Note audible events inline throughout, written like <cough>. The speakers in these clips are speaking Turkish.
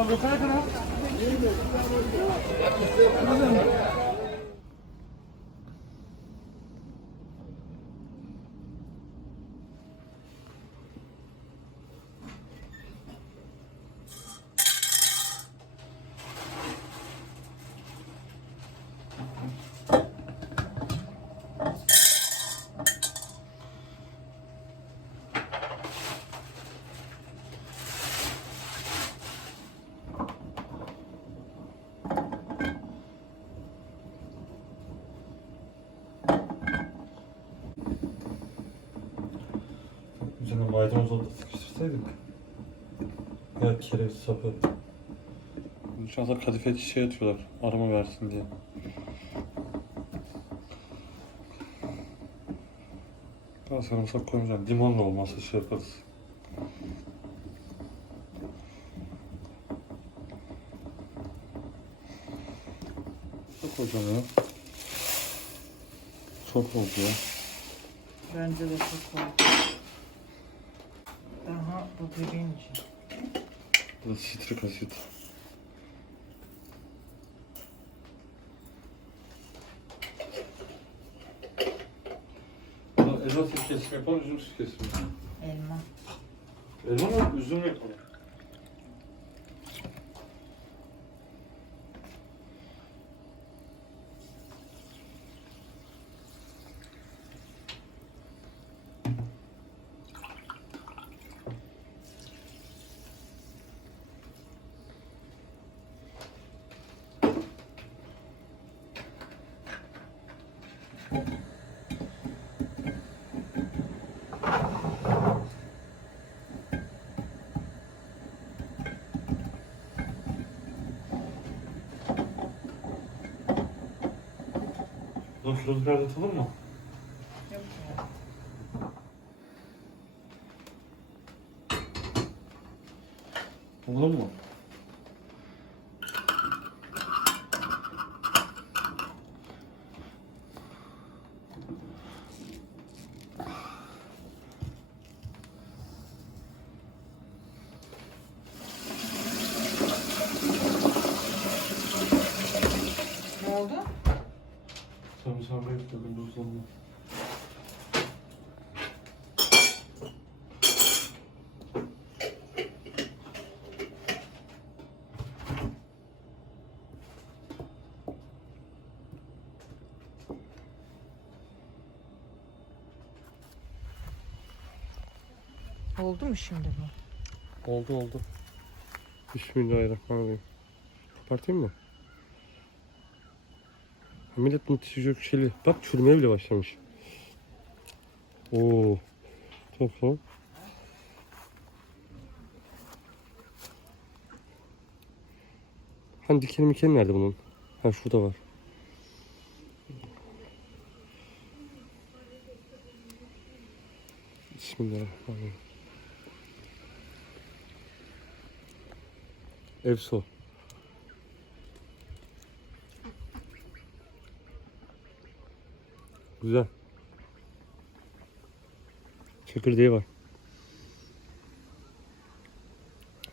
Fabrikaya kadar. Ya kereviz sapı. Şansa kadife çiçeği atıyorlar. Aroma versin diye. Daha sarımsak koymayacağım. Limonla olmazsa şey yaparız. Çok hocam ya. Çok oldu ya. Bence de çok var. Daha bu birinci. Bu da sitrik asit. Elma sirkesi mi yapalım, üzüm sirkesi mi? Elma. Elma mı, üzüm mü yapalım? Lan şurada bir yerde atalım mı? Yok ya. Olur mu? Ne oldu? Sen Oldu mu şimdi bu? Oldu oldu. Bismillahirrahmanirrahim. Kapatayım mı? Millet bunu çocuk şeyli. Bak çürümeye bile başlamış. Oo. Zor. Hani dikeni mikeni nerede bunun? Ha şurada var. Bismillahirrahmanirrahim. Evso. Güzel. Çekirdeği var.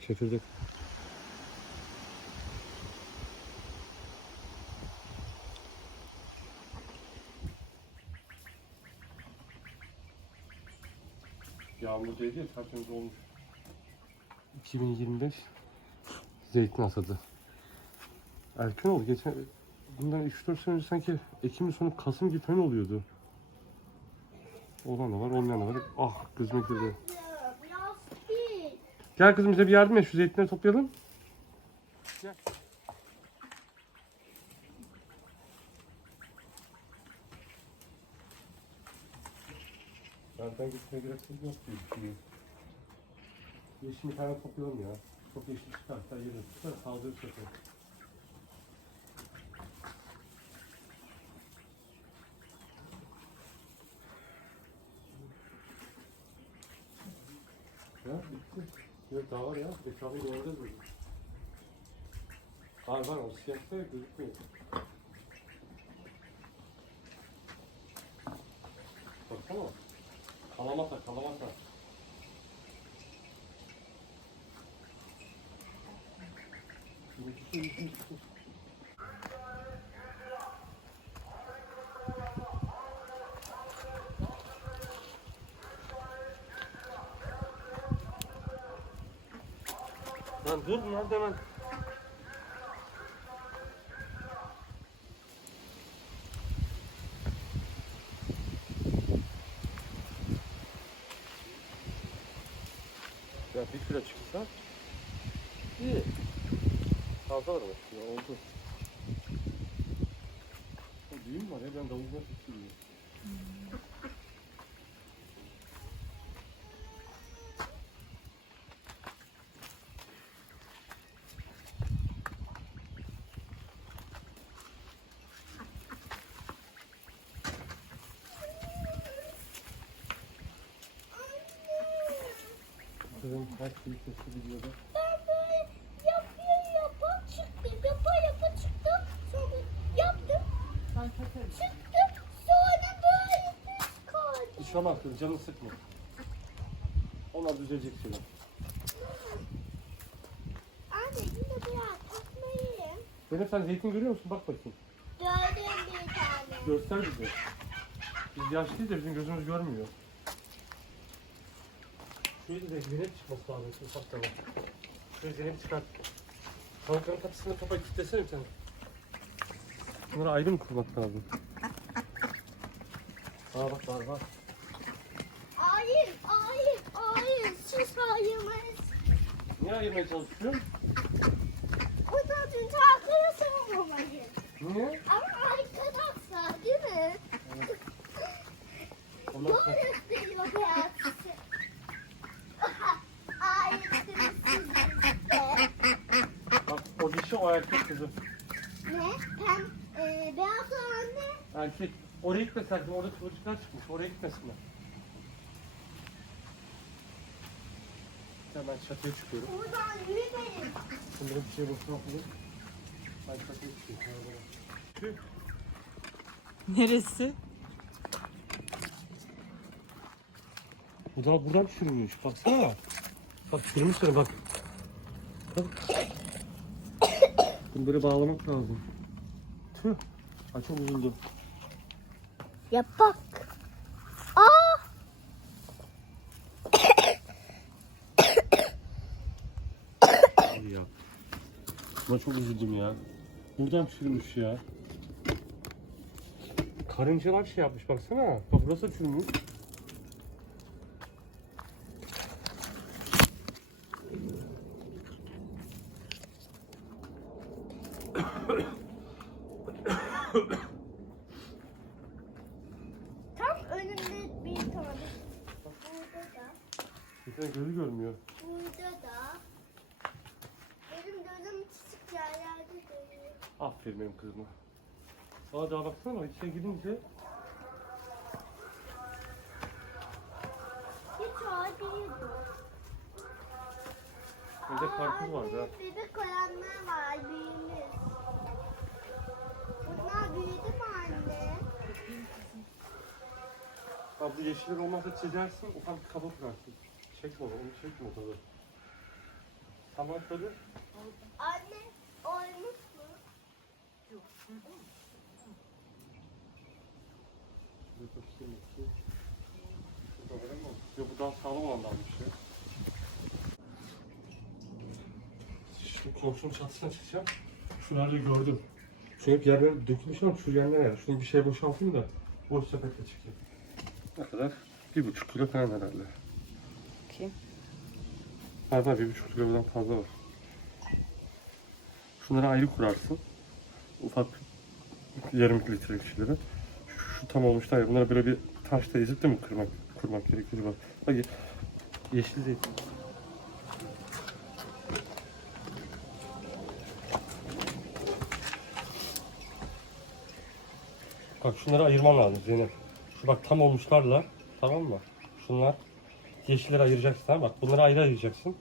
Çekirdek. Yağmur değdi ya tertemiz olmuş. 2025 zeytin hasadı. Erken oldu. Geçen bundan 3-4 sene önce sanki Ekim'in sonu Kasım gibi falan oluyordu. Olan da var, olmayan da var. Ah gözüme girdi. Gel kızım bize bir yardım et. Şu zeytinleri toplayalım. Gel. Zaten gitmeye gerek yok diye düşünüyorum. Yeşil bir tane toplayalım ya. Çok yeşil çıkar. Hatta yeriz. Saldırı çeker. Ya bitti. Yok daha var ya. Etrafı dolduracağız böyle. Var var o siyahta gözükmüyor. Baksana. Kalamata kalamata. Lan dur nerede hemen? Ya bir kilo çıksa iyi. Fazla var ama ya oldu. O düğün var ya ben davuluna tutuyorum. Kızım kaç kilo sesi biliyordu. Ben böyle yapıyor yapa çıktım. Yapa yapa çıktım. Sonra yaptım. Çıktım. Sonra böyle düz kaldı. İnşallah kız canını sıkma. Onlar düzelecek şeyler. Anne yine biraz atmayayım. Zeynep sen zeytin görüyor musun? Bak bakayım. Gördüm bir tane. Göster bize. Biz yaşlıyız da bizim gözümüz görmüyor. Şuraya da Zeynep çıkması lazım ufaktan. Şuraya Zeynep çıkart. Tavukların kapısını kapa kilitlesene bir tane. Bunları ayrı mı kurmak lazım? Aa bak var var. Hayır, hayır, hayır. Siz hayırmayız. Niye ayırmaya çalışıyorsun? O da dün arkadaşa savunmamayı. Niye? Ama arkadaşlar değil mi? Onlar Doğru diyor hayatı. Bak o dişi o erkek kızım. Ne? Pem, e, beyaz anne. Erkek. Oraya gitmesin. Orada kıvırcıklar çıkmış. Oraya gitmesinler. Ben çatıya çıkıyorum. Buradan yürümeyin. Bunlara bir şey boşuna yapalım. Ben çatıya çıkıyorum. Neresi? Bu da buradan çürümüş. Baksana. Bak çürümüşler bak. Bak. Bunu böyle bağlamak lazım. Tüh. Ay çok üzüldüm. Yap bak. Aa! Ay ya. Buna çok üzüldüm ya. Buradan çürümüş ya. Karıncalar şey yapmış baksana. Bak burası da çürümüş. Tam önümde bir tane. Burada da. Bir tane gözü görmüyor. Burada da. Benim gözüm küçük yerlerde görüyor. Aferin benim kızıma. Aa daha baksana içine girince Hiç bu. evde karpuz var da. Bebek koyanlar var büyümüş. Bunlar büyüdü mü anne? Abi yeşiller olmazsa çizersin ufak bir kaba kırarsın. Çekme onu, onu çekme o tadı. Tamam tabii. Anne? Yok bu daha sağlam olandanmış ya. Şimdi komşunun çatısına çıkacağım. Şuralarda gördüm. Çünkü hep yerler dökülmüş ama şu yerler yani. Şunu bir şey boşaltayım da boş sepetle çıkayım. Ne kadar? Bir buçuk kilo falan herhalde. Bakayım. Var var bir buçuk kilodan fazla var. Şunları ayrı kurarsın. Ufak yarım litrelik şeyleri. Şu, şu tam olmuşlar ya. Bunları böyle bir taşla ezip de mi kırmak, kurmak gerekiyor bak. Bak ye- yeşil zeytin. Bak şunları ayırman lazım Zeynep. Şu bak tam olmuşlarla. Tamam mı? Şunlar. Yeşilleri ayıracaksın tamam mı? Bak bunları ayrı ayıracaksın.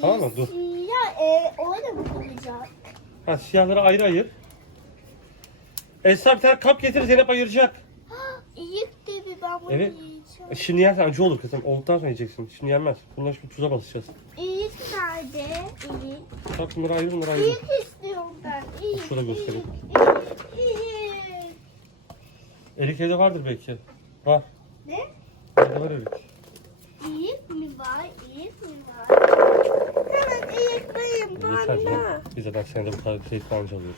Tamam mı? Dur. Ya e, orada mı kalacak? Ha, siyahları ayrı ayır. Esra bir tane kap getir Zeynep ayıracak. <gasps> İyi tabii ben bunu Evet. yiyeceğim. E, Şimdi yersen acı olur kızım. Olduktan sonra yiyeceksin. Şimdi yenmez. Bunları şimdi tuza basacağız. İyi nerede? iyi. Bak bunları ayrı bunları ayrı. İyi istiyorum ben. İyi. Şurada göstereyim. İyi. iyi. Erik evde vardır belki. Var. Ne? Evde var erik. İyi mi var? İyi mi var? Ayıklayayım Yeter canım. Biz de bak senede bu kadar zeytin anca alıyoruz.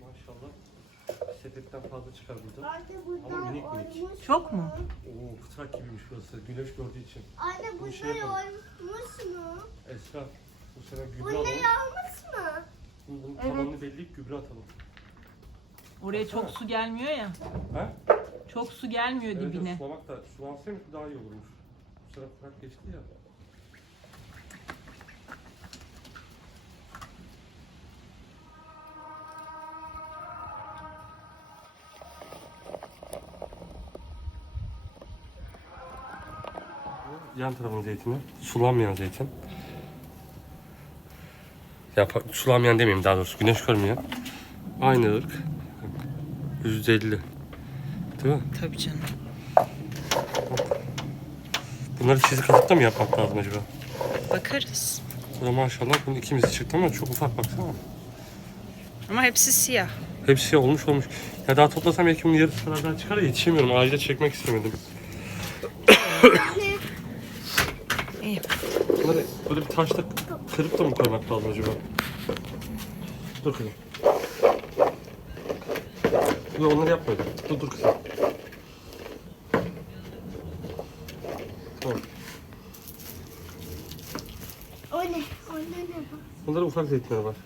Maşallah. Sepetten fazla çıkar burada. Anne Ama bunlar minik minik. olmuş Çok mu? Oo fıtrak gibiymiş burası. Güneş gördüğü için. Anne Bir şey bunlar yapalım. olmuş mu? Esra bu sene gübre Bunlar alalım. olmuş mu? Bunun, bunun Evet. tabanını belleyip gübre atalım. Oraya çok su gelmiyor ya. Ha? Çok su gelmiyor Evet, dibine. evet sulamak da sulansaymış daha iyi olurmuş. Bu sene fıtrak geçti ya. Yan tarafın zeytini. Sulanmayan zeytin. Ya sulanmayan demeyeyim daha doğrusu. Güneş görmüyor. Aynı ırk. %50. Değil mi? Tabii canım. Bunları çizik atıp da mı yapmak lazım acaba? Bakarız. Bu da maşallah bunun ikimizi çıktı ama çok ufak baksana. Ama hepsi siyah. Hepsi olmuş olmuş. Ya daha toplasam belki bunun yarısı daha çıkar da yetişemiyorum. Ağaçta çekmek istemedim. Bunları böyle bir taşla kırıp da mı koymak lazım acaba? Dur kızım. Yok onları yapmadım. Dur dur kızım. Tamam. O ne? O ne bak? Bunların ufak zeytinleri var.